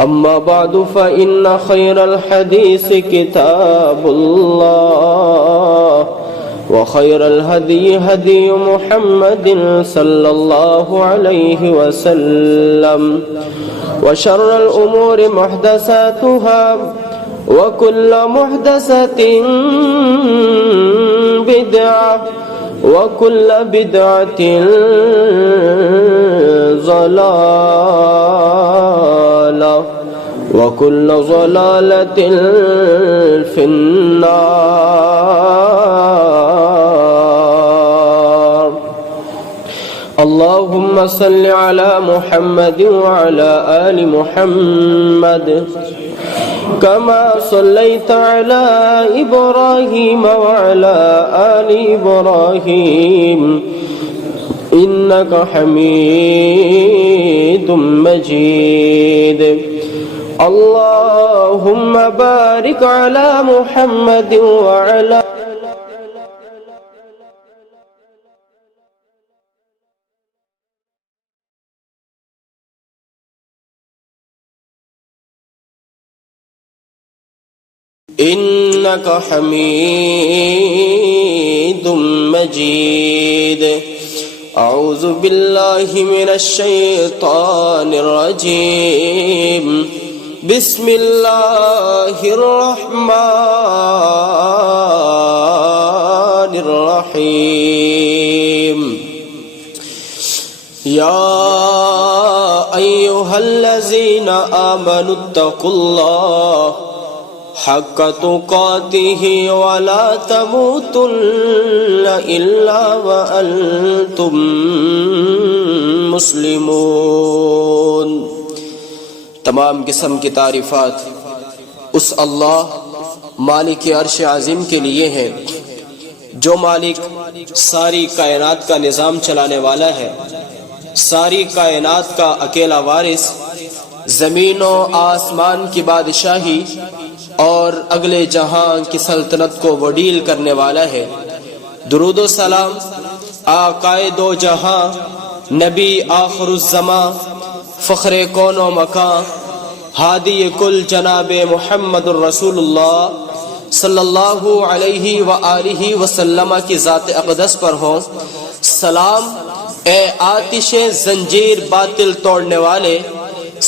أما بعد فإن خير الحديث كتاب الله وخير الهدي هدي محمد صلى الله عليه وسلم وشر الأمور محدثاتها وكل محدثة بدعة وكل بدعة ضلالة وكل ضلالة في النار. اللهم صل على محمد وعلى آل محمد كما صليت على إبراهيم وعلى آل إبراهيم إنك حميد مجيد. اللهم بارك على محمد وعلى إنك حميد مجيد. أعوذ بالله من الشيطان الرجيم. بسم الله الرحمن الرحيم. يا أيها الذين آمنوا اتقوا الله حق تقاته ولا تموتن إلا وأنتم مسلمون. تمام قسم کی تعریفات اس اللہ مالک عرش عظیم کے لیے ہیں جو مالک ساری کائنات کا نظام چلانے والا ہے، ساری کائنات کا اکیلا وارث، زمین و آسمان کی بادشاہی اور اگلے جہاں کی سلطنت کو وڈیل کرنے والا ہے. درود و سلام آقائے دو جہاں، نبی آخر الزماں، فخر کون و مکان، ہادی کل جناب محمد الرسول اللہ صلی اللہ علیہ وآلہ وسلم کی ذات اقدس پر ہوں. سلام اے آتش زنجیر باطل توڑنے والے،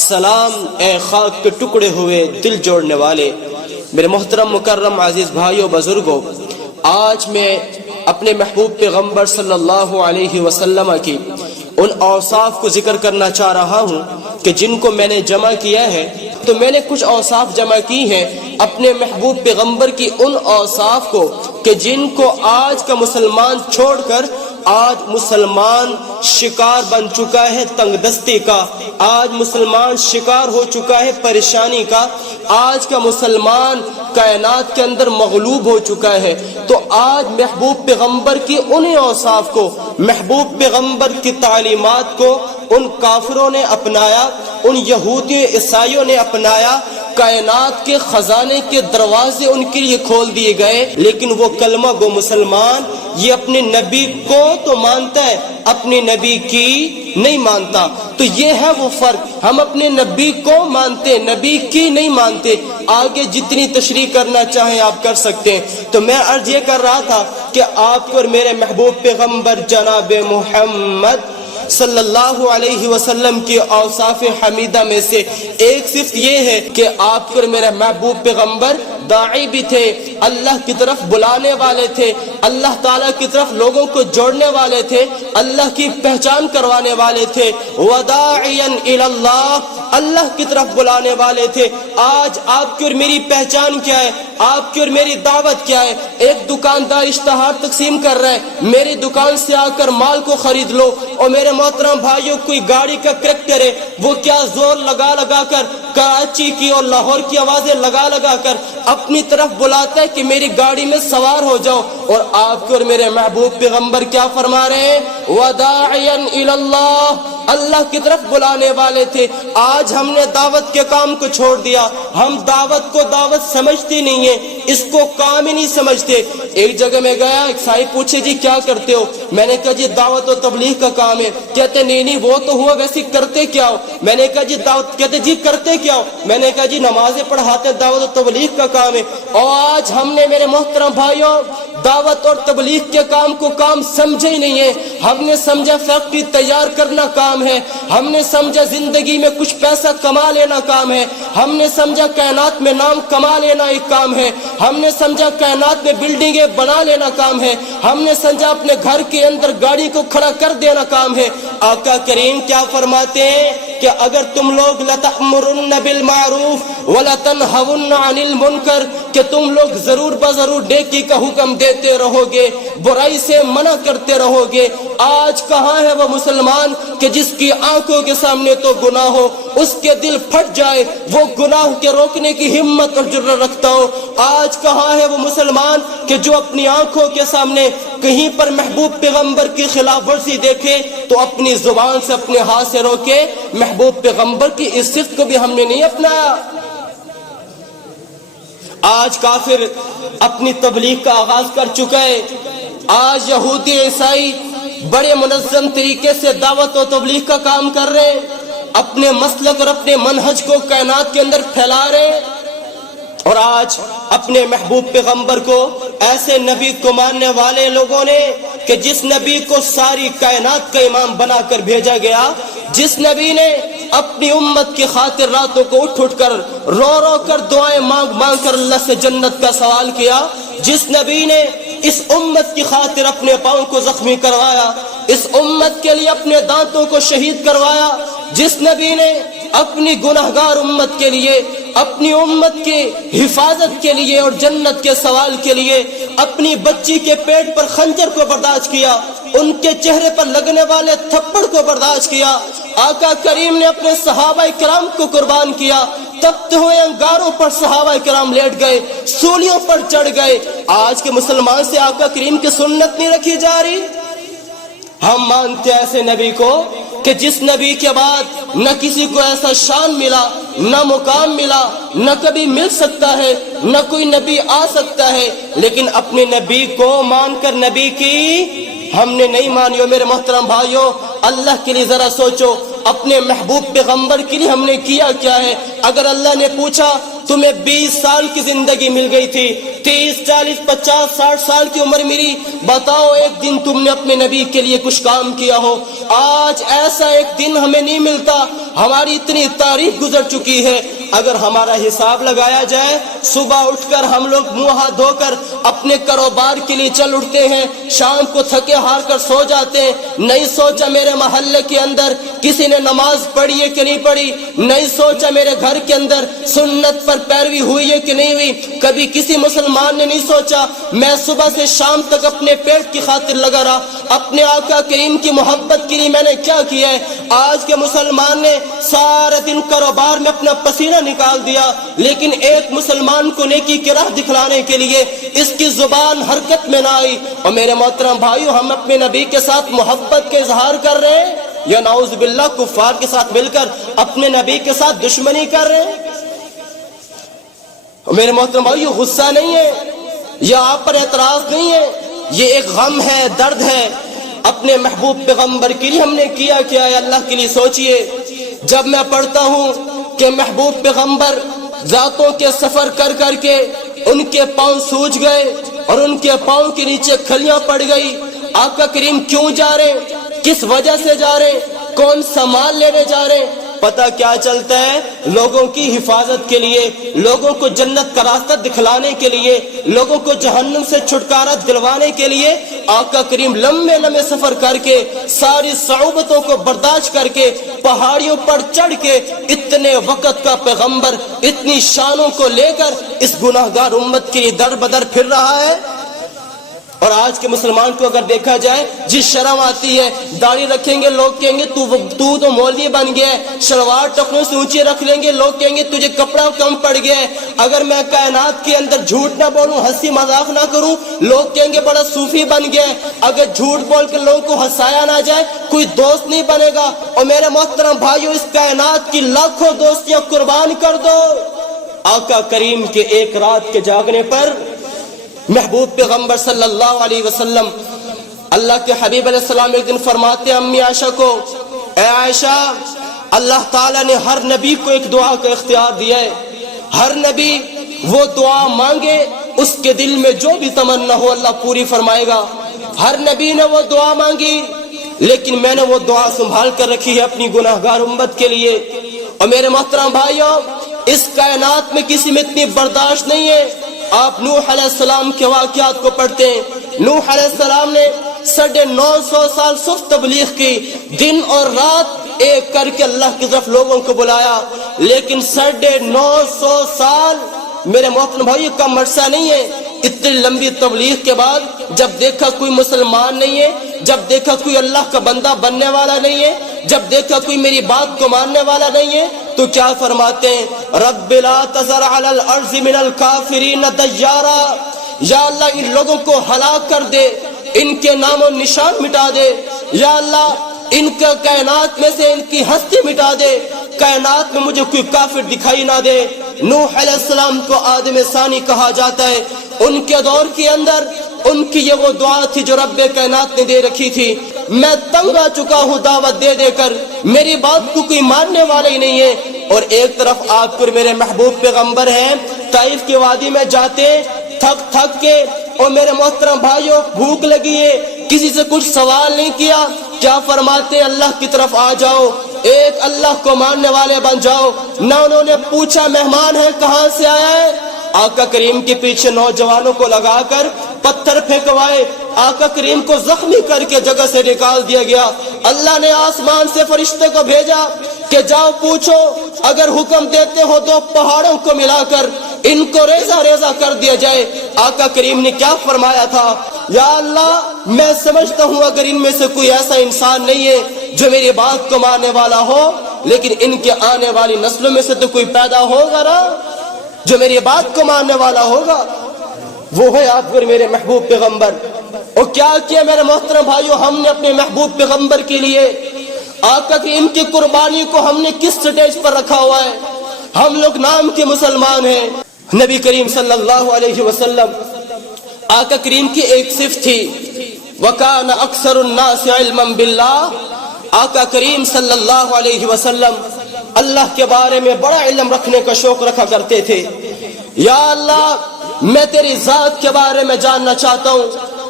سلام اے خاک کے ٹکڑے ہوئے دل جوڑنے والے. میرے محترم مکرم عزیز بھائیوں بزرگوں، آج میں اپنے محبوب پیغمبر صلی اللہ علیہ وسلم کی ان اوصاف کو ذکر کرنا چاہ رہا ہوں کہ جن کو میں نے جمع کیا ہے. تو میں نے کچھ اوصاف جمع کی ہیں اپنے محبوب پیغمبر کی ان اوصاف کو کہ جن کو آج کا مسلمان چھوڑ کر آج مسلمان شکار بن چکا ہے تنگ دستی کا، آج مسلمان شکار ہو چکا ہے پریشانی کا، آج کا مسلمان کائنات کے اندر مغلوب ہو چکا ہے. تو آج محبوب پیغمبر کی انہیں اوصاف کو، محبوب پیغمبر کی تعلیمات کو ان کافروں نے اپنایا، ان یہودی عیسائیوں نے اپنایا. کائنات کے خزانے کے دروازے ان کے لیے کھول دیے گئے، لیکن وہ کلمہ گو مسلمان یہ اپنے نبی کو تو مانتا ہے، اپنے نبی کی نہیں مانتا. تو یہ ہے وہ فرق، ہم اپنے نبی کو مانتے، نبی کی نہیں مانتے. آگے جتنی تشریح کرنا چاہیں آپ کر سکتے ہیں. تو میں عرض یہ کر رہا تھا کہ آپ کو اور میرے محبوب پیغمبر جناب محمد صلی اللہ علیہ وسلم کی اوصاف حمیدہ میں سے ایک صفت یہ ہے کہ آپ کو میرے محبوب پیغمبر داعی بھی تھے، اللہ کی طرف بلانے والے تھے، اللہ تعالیٰ کی طرف لوگوں کو جوڑنے والے تھے، اللہ کی پہچان کروانے والے تھے. وداعیا الی اللہ، اللہ کی طرف بلانے والے تھے. آج آپ کی اور میری پہچان کیا ہے؟ آپ کی اور میری دعوت کیا ہے؟ ایک دکاندار اشتہار تقسیم کر رہا ہے، میری دکان سے آ کر مال کو خرید لو. اور میرے محترم بھائیوں، کوئی گاڑی کا کریکٹر ہے، وہ کیا زور لگا لگا کر کراچی کی اور لاہور کی آوازیں لگا لگا کر اپنی طرف بلاتا ہے کہ میری گاڑی میں سوار ہو جاؤ. اور آپ کو اور میرے محبوب پیغمبر کیا فرما رہے ہیں؟ وداعیا الی اللہ، اللہ کی طرف بلانے والے تھے. آج ہم نے دعوت کے کام کو چھوڑ دیا، ہم دعوت کو دعوت سمجھتی نہیں ہے. اس کو کام ہی نہیں سمجھتے۔ ایک جگہ میں گیا، ایک صاحب پوچھے جی کیا کرتے ہو؟ میں نے کہا جی دعوت و تبلیغ کا کام ہے۔ کہتے نہیں وہ تو ہوا، ویسے کرتے کیا ہو؟ میں نے کہا جی دعوت، کہتے جی کرتے کیا ہو؟ میں نے کہا جی نمازیں پڑھاتے، دعوت و تبلیغ کا کام ہے۔ اور آج ہم نے میرے محترم بھائیوں دعوت اور تبلیغ کے کام کو کام سمجھے ہی نہیں ہے۔ ہم نے سمجھا فیکٹری تیار کرنا کام ہے، ہم نے سمجھا زندگی میں کچھ پیسہ کما لینا کام ہے، ہم نے سمجھا کائنات میں نام کما لینا ایک کام ہے، ہم نے سمجھا کائنات میں بلڈنگیں بنا لینا کام ہے، ہم نے سمجھا اپنے گھر کے اندر گاڑی کو کھڑا کر دینا کام ہے۔ آقا کریم کیا فرماتے ہیں کہ اگر تم لوگ لَتَأْمُرُنَّ بِالْمَعْرُوفِ وَلَتَنْهَوُنَّ عَنِ الْمُنْكَرِ کہ تم لوگ ضرور بضرور نیکی کا حکم دیتے رہو گے، برائی سے منع کرتے رہو گے۔ آج کہاں ہے وہ مسلمان کہ جس کی آنکھوں کے سامنے تو گناہ ہو، اس کے دل پھٹ جائے، وہ گناہ کے روکنے کی ہمت اور جرأت رکھتا ہو؟ آج کہاں ہے وہ مسلمان کہ جو اپنی آنکھوں کے سامنے کہیں پر محبوب پیغمبر کی خلاف ورزی دیکھے تو اپنی زبان سے اپنے ہاتھ سے روکے؟ محبوب پیغمبر کی اس صفت کو بھی ہم نے نہیں اپنایا۔ آج کافر اپنی تبلیغ کا آغاز کر چکا ہے۔ آج یہودی عیسائی بڑے منظم طریقے سے دعوت و تبلیغ کا کام کر رہے ہیں، اپنے مسلک اور اپنے منہج کو کائنات کے اندر پھیلا رہے ہیں۔ اور آج اپنے محبوب پیغمبر کو ایسے نبی کو ماننے والے لوگوں نے کہ جس نبی کو ساری کائنات کا امام بنا کر بھیجا گیا، جس نبی نے اپنی امت کی خاطر راتوں کو اٹھ کر رو رو کر دعائیں مانگ مانگ کر اللہ سے جنت کا سوال کیا، جس نبی نے اس امت کی خاطر اپنے پاؤں کو زخمی کروایا، اس امت کے لیے اپنے دانتوں کو شہید کروایا، جس نبی نے اپنی گناہگار امت کے لیے، اپنی امت کی حفاظت کے لیے اور جنت کے سوال کے لیے اپنی بچی کے پیٹ پر خنجر کو برداشت کیا، ان کے چہرے پر لگنے والے تھپڑ کو برداشت کیا، آقا کریم نے اپنے صحابہ کرام کو قربان کیا، تپتے ہوئے انگاروں پر صحابہ کرام لیٹ گئے، سولیوں پر چڑھ گئے۔ آج کے مسلمان سے آقا کریم کی سنت نہیں رکھی جا رہی۔ ہم مانتے ایسے نبی کو کہ جس نبی کے بعد نہ کسی کو ایسا شان ملا، نہ مقام ملا، نہ کبھی مل سکتا ہے، نہ کوئی نبی آ سکتا ہے، لیکن اپنے نبی کو مان کر نبی کی ہم نے نہیں مانی۔ میرے محترم بھائیوں، اللہ کے لیے ذرا سوچو، اپنے محبوب پیغمبر کے لیے ہم نے کیا کیا ہے؟ اگر اللہ نے پوچھا تمہیں 20 سال کی زندگی مل گئی تھی، 30 40 50 60 سال کی عمر ملی، بتاؤ ایک دن تم نے اپنے نبی کے لیے کچھ کام کیا ہو؟ آج ایسا ایک دن ہمیں نہیں ملتا، ہماری اتنی تاریخ گزر چکی ہے۔ اگر ہمارا حساب لگایا جائے، صبح اٹھ کر ہم لوگ منہ ہاتھ دھو کر اپنے کاروبار کے لیے چل اٹھتے ہیں، شام کو تھکے ہار کر سو جاتے ہیں، نہیں سوچا میرے محلے کے اندر کسی نے نماز پڑھی ہے کہ نہیں پڑھی، نہیں سوچا میرے گھر کے اندر سنت پر پیروی ہوئی ہے کہ نہیں ہوئی۔ کبھی کسی مسلمان نے نہیں سوچا میں صبح سے شام تک اپنے پیٹ کی خاطر لگا رہا، اپنے آقا کریم کی محبت کے لیے میں نے کیا کیا ہے۔ آج کے مسلمان نے سارے دن کاروبار میں اپنا پسینہ نکال دیا، لیکن ایک مسلمان کو نیکی کی راہ دکھلانے کے لیے اس کی زبان حرکت میں نہ آئی۔ اور میرے محترم بھائیو، ہم اپنے نبی کے ساتھ محبت کے اظہار کر رہے ہیں یا نعوذ باللہ کفار کے ساتھ مل کر اپنے نبی کے ساتھ دشمنی کر رہے ہیں؟ میرے محترم بھائیو، غصہ نہیں ہے یا آپ پر اعتراض نہیں ہے، یہ ایک غم ہے، درد ہے۔ اپنے محبوب پیغمبر کے لیے ہم نے کیا کیا ہے؟ اللہ کے لیے سوچئے۔ جب میں پڑھتا ہوں کہ محبوب پیغمبر ذاتوں کے سفر کر کر کے ان کے پاؤں سوج گئے اور ان کے پاؤں کے نیچے کھلیاں پڑ گئی، آقا کریم کیوں جا رہے، کس وجہ سے جا رہے، کون سا مال لینے جا رہے؟ پتہ کیا چلتا ہے؟ لوگوں کی حفاظت کے لیے، لوگوں کو جنت کا راستہ دکھلانے کے لیے، لوگوں کو جہنم سے چھٹکارا دلوانے کے لیے آقا کریم لمبے لمبے سفر کر کے، ساری صعوبتوں کو برداشت کر کے، پہاڑیوں پر چڑھ کے، اتنے وقت کا پیغمبر اتنی شانوں کو لے کر اس گناہگار امت کے لیے در بدر پھر رہا ہے۔ اور آج کے مسلمان کو اگر دیکھا جائے، جس شرم آتی ہے، داڑھی رکھیں گے لوگ کہیں گے تو مولوی بن گیا ہے، شلوار ٹخنوں سے اونچی رکھ لیں گے لوگ کہیں گے تجھے کپڑا کم پڑ گیا ہے، اگر میں کائنات کے اندر جھوٹ نہ بولوں، ہنسی مذاق نہ کروں، لوگ کہیں گے بڑا صوفی بن گیا ہے، اگر جھوٹ بول کے لوگوں کو ہنسایا نہ جائے کوئی دوست نہیں بنے گا۔ اور میرے محترم بھائیو، اس کائنات کی لاکھوں دوستیاں قربان کر دو، آقا کریم کے ایک رات کے جاگنے پر محبوب پیغمبر صلی اللہ علیہ وسلم اللہ کے حبیب علیہ السلام ایک دن فرماتے ہیں امی عائشہ کو، اے عائشہ، اللہ تعالیٰ نے ہر نبی کو ایک دعا کا اختیار دیا ہے، ہر نبی وہ دعا مانگے اس کے دل میں جو بھی تمنا ہو اللہ پوری فرمائے گا۔ ہر نبی نے وہ دعا مانگی، لیکن میں نے وہ دعا سنبھال کر رکھی ہے اپنی گناہگار امت کے لیے۔ اور میرے محترم بھائیوں، اس کائنات میں کسی میں اتنی برداشت نہیں ہے۔ آپ نوح علیہ السلام کے واقعات کو پڑھتے ہیں، نوح علیہ السلام نے 950 سال صرف تبلیغ کی، دن اور رات ایک کر کے اللہ کی طرف لوگوں کو بلایا، لیکن 950 سال میرے محترم بھائی کم عرصہ نہیں ہے۔ اتنی لمبی تبلیغ کے بعد جب دیکھا کوئی مسلمان نہیں ہے، جب دیکھا کوئی اللہ کا بندہ بننے والا نہیں ہے، جب دیکھا کوئی میری بات کو ماننے والا نہیں ہے، تو کیا فرماتے ہیں؟ رب لا تذر علی الارض من الکافرین دیارا، یا اللہ ان لوگوں کو ہلاک کر دے، ان کے نام و نشان مٹا دے، یا اللہ ان کا کائنات میں سے ان کی ہستی مٹا دے، کائنات میں مجھے کوئی کافر دکھائی نہ دے۔ نوح علیہ السلام کو آدم ثانی کہا جاتا ہے۔ ان کے دور کے اندر ان کی یہ وہ دعا تھی جو رب کائنات نے دے رکھی تھی، میں تنگ آ چکا ہوں دعوت دے دے کر، میری بات کو کوئی ماننے والا ہی نہیں ہے۔ اور ایک طرف آپ پر میرے محبوب پیغمبر ہیں، طائف کی وادی میں جاتے تھک تھک کے، اور میرے محترم بھائیوں بھوک لگی ہے، کسی سے کچھ سوال نہیں کیا، کیا فرماتے؟ اللہ کی طرف آ جاؤ، ایک اللہ کو ماننے والے بن جاؤ۔ نہ انہوں نے پوچھا مہمان ہے کہاں سے آیا ہے، آقا کریم کے پیچھے نوجوانوں کو لگا کر پتھر پھینکوائے، آقا کریم کو زخمی کر کے جگہ سے نکال دیا گیا۔ اللہ نے آسمان سے فرشتے کو بھیجا کہ جاؤ پوچھو، اگر حکم دیتے ہو تو پہاڑوں کو ملا کر ان کو ریزہ ریزہ کر دیا جائے۔ آقا کریم نے کیا فرمایا تھا؟ یا اللہ میں سمجھتا ہوں اگر ان میں سے کوئی ایسا انسان نہیں ہے جو میری بات کو ماننے والا ہو، لیکن ان کے آنے والی نسلوں میں سے تو کوئی پیدا ہوگا نا جو میری بات کو ماننے والا ہوگا، وہ ہے آپ پر میرے محبوب پیغمبر۔ اور کیا کیا میرے محترم بھائیوں ہم نے اپنے محبوب پیغمبر کے لیے؟ آقا کریم کی قربانی کو ہم نے کس سٹیج پر رکھا ہوا ہے؟ ہم لوگ نام کے مسلمان ہیں۔ نبی کریم صلی اللہ علیہ وسلم، آقا کریم کی ایک صفت تھی، وَكَانَ أَكْثَرُ النَّاسِ عِلْمًا بِاللَّهِ، آقا کریم صلی اللہ علیہ وسلم اللہ کے بارے میں بڑا علم رکھنے کا شوق رکھا کرتے تھے۔ یا اللہ میں تیری ذات کے بارے میں جاننا چاہتا ہوں،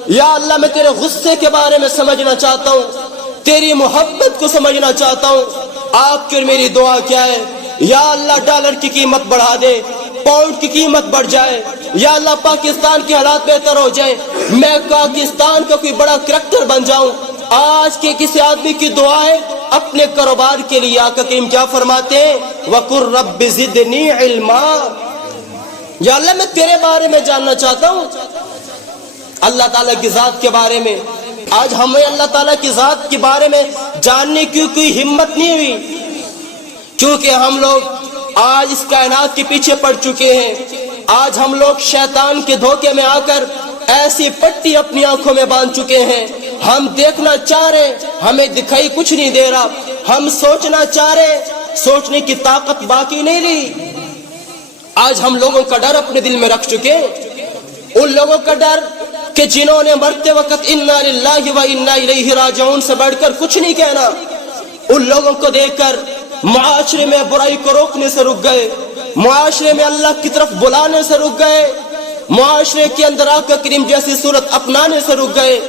یا اللہ میں تیرے غصے کے بارے میں سمجھنا چاہتا ہوں، تیری محبت کو سمجھنا چاہتا ہوں۔ آپ کی اور میری دعا کیا ہے؟ یا اللہ ڈالر کی قیمت بڑھا دے، پاؤنڈ کی قیمت بڑھ جائے، یا اللہ پاکستان کے حالات بہتر ہو جائیں، میں پاکستان کا کوئی بڑا کریکٹر بن جاؤں۔ آج کے کسی آدمی کی دعا ہے اپنے کاروبار کے لیے، آقا کریم کیا فرماتے ہیں؟ وَقُلْ رَبِّ زِدْنِي عِلْمًا، یا اللہ میں تیرے بارے میں جاننا چاہتا ہوں، اللہ تعالیٰ کی ذات کے بارے میں۔ آج ہمیں اللہ تعالیٰ کی ذات کے بارے میں جاننے کی کوئی ہمت نہیں ہوئی، کیونکہ ہم لوگ آج اس کائنات کے پیچھے پڑ چکے ہیں۔ آج ہم لوگ شیطان کے دھوکے میں آ کر ایسی پٹی اپنی آنکھوں میں باندھ چکے ہیں، ہم دیکھنا چاہ رہے ہمیں دکھائی کچھ نہیں دے رہا، ہم سوچنا چاہ رہے سوچنے کی طاقت باقی نہیں رہی۔ آج ہم لوگوں کا ڈر اپنے دل میں رکھ چکے، ان لوگوں کا ڈر کہ جنہوں نے مرتے وقت انا للہ و انا الیہ راجعون سے بڑھ کر کچھ نہیں کہنا، ان لوگوں کو دیکھ کر معاشرے میں برائی کو روکنے سے رک گئے، معاشرے میں اللہ کی طرف بلانے سے رک گئے، معاشرے کے اندر آقا کریم جیسی صورت اپنانے سے رک گئے،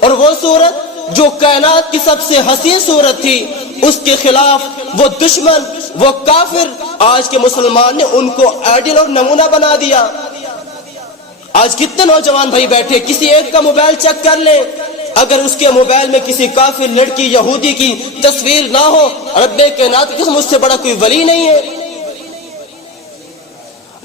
اور وہ صورت جو کائنات کی سب سے حسین صورت تھی اس کے خلاف وہ دشمن، وہ کافر، آج کے مسلمان نے ان کو آئیڈیل اور نمونہ بنا دیا۔ آج کتنے نوجوان بھائی بیٹھے، کسی ایک کا موبائل چیک کر لیں، اگر اس کے موبائل میں کسی کافر لڑکی یہودی کی تصویر نہ ہو، رب کائنات کی قسم اس سے بڑا کوئی ولی نہیں ہے۔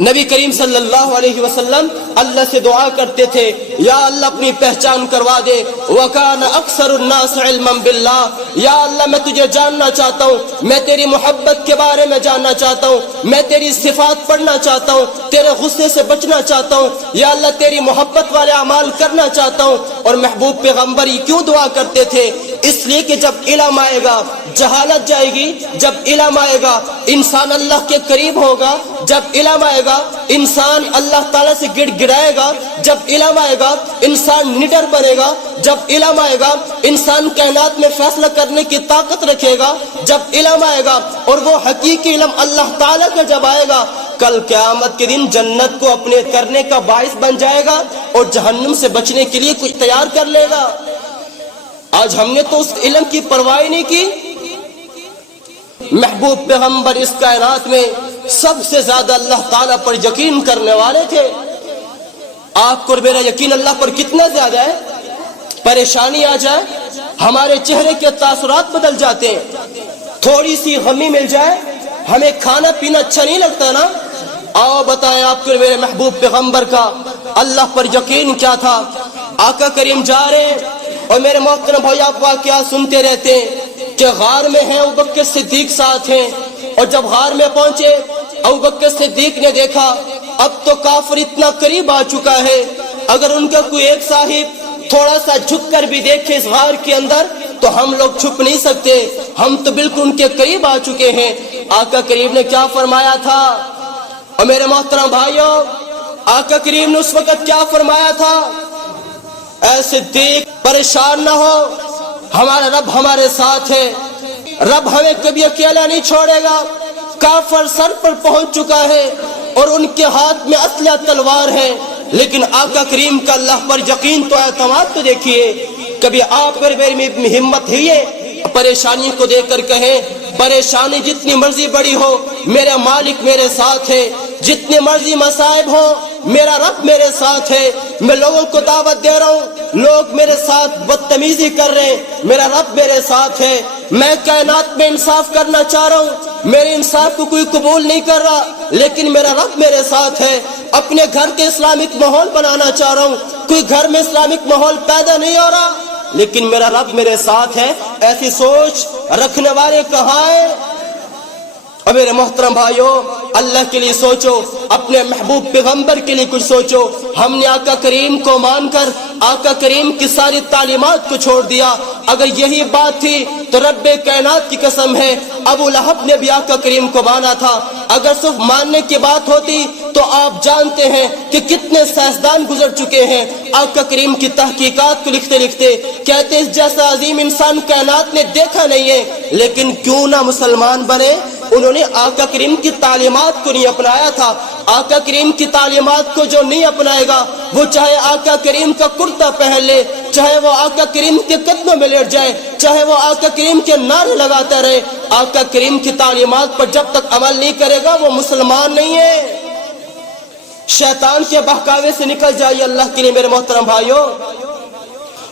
نبی کریم صلی اللہ علیہ وسلم اللہ سے دعا کرتے تھے، یا اللہ اپنی پہچان کروا دے، وَكَانَ أَكْثَرُ النَّاسِ عِلْمًا بِاللَّهِ، یا اللہ میں تجھے جاننا چاہتا ہوں، میں تیری محبت کے بارے میں جاننا چاہتا ہوں، میں تیری صفات پڑھنا چاہتا ہوں، تیرے غصے سے بچنا چاہتا ہوں، یا اللہ تیری محبت والے اعمال کرنا چاہتا ہوں۔ اور محبوب پیغمبر یہ کیوں دعا کرتے تھے؟ اس لیے کہ جب علم آئے گا، جہالت جائے گی جب علم آئے گا انسان اللہ کے قریب ہوگا، جب علم آئے گا انسان اللہ تعالیٰ سے گڑ گڑائے گا، جب علم آئے گا انسان نڈر بنے گا، جب علم آئے گا انسان کائنات میں فیصلہ کرنے کی طاقت رکھے گا، جب علم آئے گا اور وہ حقیقی علم اللہ تعالیٰ کا جب آئے گا، کل قیامت کے دن جنت کو اپنے کرنے کا باعث بن جائے گا اور جہنم سے بچنے کے لیے کچھ تیار کر لے گا۔ آج ہم نے تو اس علم کی پرواہ نہیں کی۔ محبوب پیغمبر اس کائنات میں سب سے زیادہ اللہ تعالیٰ پر یقین کرنے والے تھے۔ آپ کو میرا یقین اللہ پر کتنا زیادہ ہے؟ پریشانی آ جائے ہمارے چہرے کے تاثرات بدل جاتے ہیں، تھوڑی سی غمی مل جائے ہمیں کھانا پینا اچھا نہیں لگتا نا۔ آؤ بتائیں آپ کو میرے محبوب پیغمبر کا اللہ پر یقین کیا تھا۔ آقا کریم جا رہے ہیں اور میرے محترم بھائی آپ واقعات سنتے رہتے ہیں کہ غار میں ہیں ابوبکر صدیق ساتھ ہیں، اور جب غار میں پہنچے ابوبکر صدیق نے دیکھا اب تو کافر اتنا قریب آ چکا ہے، اگر ان کا کوئی ایک صاحب تھوڑا سا جھک کر بھی دیکھے اس غار کے اندر تو ہم لوگ چھپ نہیں سکتے، ہم تو بالکل ان کے قریب آ چکے ہیں۔ آقا کریم نے کیا فرمایا تھا؟ اور میرے محترم بھائیوں آقا کریم نے اس وقت کیا فرمایا تھا؟ اے صدیق پریشان نہ ہو، ہمارا رب ہمارے ساتھ ہے، رب ہمیں کبھی اکیلا نہیں چھوڑے گا۔ کافر سر پر پہنچ چکا ہے اور ان کے ہاتھ میں اسلحہ تلوار ہے، لیکن آقا کریم کا اللہ پر یقین تو اعتماد تو دیکھیے۔ کبھی آپ پر میری ہمت ہی ہے پریشانی کو دیکھ کر کہیں پریشانی جتنی مرضی بڑی ہو میرا مالک میرے ساتھ ہے، جتنے مرضی مصائب ہو میرا رب میرے ساتھ ہے۔ میں لوگوں کو دعوت دے رہا ہوں، لوگ میرے ساتھ بدتمیزی کر رہے ہیں، میرا رب میرے ساتھ ہے۔ میں کائنات میں انصاف کرنا چاہ رہا ہوں، میرے انصاف کو کوئی قبول نہیں کر رہا، لیکن میرا رب میرے ساتھ ہے۔ اپنے گھر کے اسلامک ماحول بنانا چاہ رہا ہوں، کوئی گھر میں اسلامک ماحول پیدا نہیں ہو رہا، لیکن میرا رب میرے ساتھ ہے۔ ایسی سوچ رکھنے والے کہاں ہیں؟ اور میرے محترم بھائیوں اللہ کے لیے سوچو، اپنے محبوب پیغمبر کے لیے کچھ سوچو۔ ہم نے آقا کریم کو مان کر آقا کریم کی ساری تعلیمات کو چھوڑ دیا۔ اگر یہی بات تھی تو رب کائنات کی قسم ہے ابو لہب نے بھی آقا کریم کو مانا تھا۔ اگر صرف ماننے کی بات ہوتی تو آپ جانتے ہیں کہ کتنے سائنسدان گزر چکے ہیں آقا کریم کی تحقیقات کو لکھتے لکھتے، کہتے اس جیسا عظیم انسان کائنات نے دیکھا نہیں ہے، لیکن کیوں نہ مسلمان بنے؟ انہوں نے آقا کریم کی تعلیمات کو نہیں اپنایا تھا۔ آقا کریم کی تعلیمات کو جو نہیں اپنائے گا وہ چاہے آقا کریم کا کرتا پہن لے، چاہے وہ آقا کریم کے قدموں میں لیٹ جائے، چاہے وہ آقا کریم کے نعرے لگاتا رہے، آقا کریم کی تعلیمات پر جب تک عمل نہیں کرے گا وہ مسلمان نہیں ہے۔ شیطان کے بہکاوے سے نکل جائیے اللہ کے لیے میرے محترم بھائیوں۔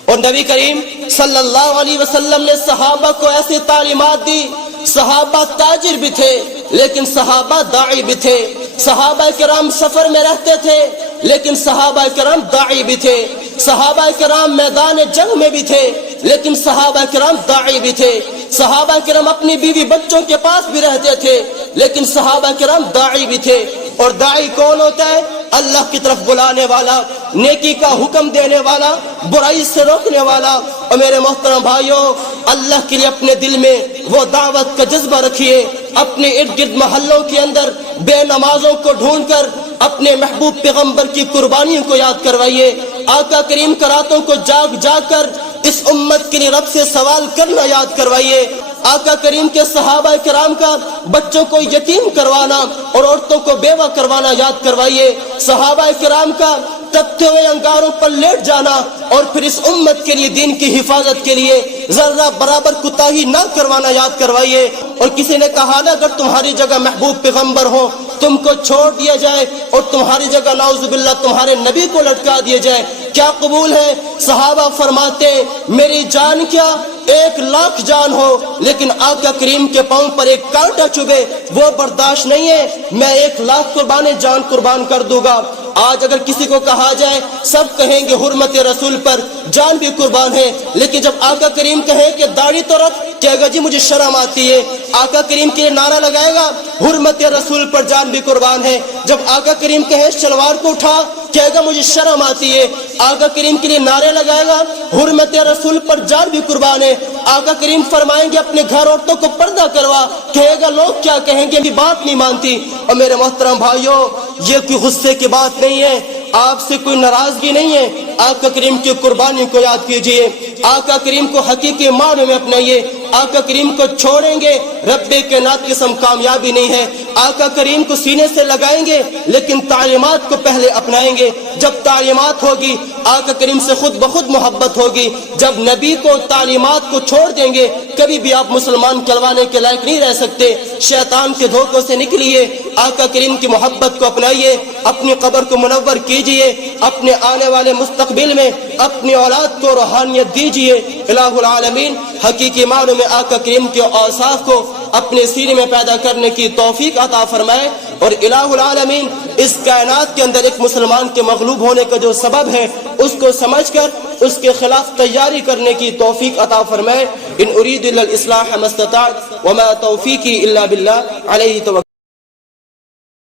اور نبی کریم صلی اللہ علیہ وسلم نے صحابہ کو ایسی تعلیمات دی۔ صحابہ تاجر بھی تھے لیکن صحابہ داعی بھی تھے، صحابہ کرام سفر میں رہتے تھے لیکن صحابہ کرام داعی بھی تھے، صحابہ کرام میدان جنگ میں بھی تھے لیکن صحابہ کرام داعی بھی تھے، صحابہ کرام اپنی بیوی بچوں کے پاس بھی رہتے تھے لیکن صحابہ کرام داعی بھی تھے۔ اور داعی کون ہوتا ہے؟ اللہ کی طرف بلانے والا، نیکی کا حکم دینے والا، برائی سے روکنے والا۔ اور میرے محترم بھائیوں اللہ کے لیے اپنے دل میں وہ دعوت کا جذبہ رکھیے، اپنے ارد گرد محلوں کے اندر بے نمازوں کو ڈھونڈ کر اپنے محبوب پیغمبر کی قربانیوں کو یاد کروائیے، آقا کریم کی راتوں کو جاگ جاگ کر اس امت کے لیے رب سے سوال کرنا یاد کروائیے، آقا کریم کے صحابہ کرام کا بچوں کو یتیم کروانا اور عورتوں کو بیوہ کروانا یاد کروائیے، صحابہ کرام کا تپتے ہوئے انگاروں پر لیٹ جانا اور پھر اس امت کے لیے دین کی حفاظت کے لیے ذرہ برابر کوتاہی نہ کروانا یاد کروائیے۔ اور کسی نے کہا نا اگر تمہاری جگہ محبوب پیغمبر ہو تم کو چھوڑ دیا جائے اور تمہاری جگہ نعوذ باللہ تمہارے نبی کو لٹکا دیا جائے، کیا قبول ہے؟ صحابہ فرماتے ہیں میری جان کیا 1,00,000 جان ہو لیکن آقا کریم کے پاؤں پر ایک کانٹا چبھے وہ برداشت نہیں ہے، میں 1,00,000 قربان جان قربان کر دوں گا۔ آج اگر کسی کو کہا جائے سب کہیں گے حرمت رسول پر جان بھی قربان ہے، لیکن جب آقا کریم کہے کہ داڑھی تو رکھ کہے گا جی مجھے شرم آتی ہے، آقا کریم کے لیے نعرہ لگائے گا حرمت رسول پر جان بھی قربان ہے، جب آقا کریم کہے شلوار کو اٹھا کہے گا مجھے شرم آتی ہے، آقا کریم کے لیے نعرے لگائے گا حرمت رسول پر جان بھی قربان ہے، آقا کریم فرمائیں گے اپنے گھر عورتوں کو پردہ کروا، کہے گا لوگ کیا کہیں گے، بات نہیں مانتی۔ اور میرے محترم بھائیوں، یہ کوئی غصے کی بات نہیں ہے، آپ سے کوئی ناراضگی نہیں ہے۔ آقا کریم کی قربانی کو یاد کیجئے، آقا کریم کو حقیقی معنوں میں اپنائیے۔ آقا کریم کو چھوڑیں گے رب کائنات قسم کامیابی نہیں ہے۔ آقا کریم کو سینے سے لگائیں گے لیکن تعلیمات کو پہلے اپنائیں گے۔ جب تعلیمات ہوگی آقا کریم سے خود بخود محبت ہوگی۔ جب نبی کو تعلیمات کو چھوڑ دیں گے کبھی بھی آپ مسلمان کہلوانے کے لائق نہیں رہ سکتے۔ شیطان کے دھوکوں سے نکلیے، آقا کریم کی محبت کو اپنائیے، اپنی قبر کو منور کیجئے، اپنے آنے والے مستقبل میں اپنی اولاد کو روحانیت دیجئے۔ الہ العالمین حقیقی معنوں میں آقا کریم کے اوصاف کو اپنے سینے میں پیدا کرنے کی توفیق عطا فرمائے، اور الہ العالمین اس کائنات کے اندر ایک مسلمان کے مغلوب ہونے کا جو سبب ہے اس کو سمجھ کر اس کے خلاف تیاری کرنے کی توفیق عطا فرمائے۔ ان اريد الا الاصلاح ما استطعت وما توفیقی الا باللہ علیہ توکلت۔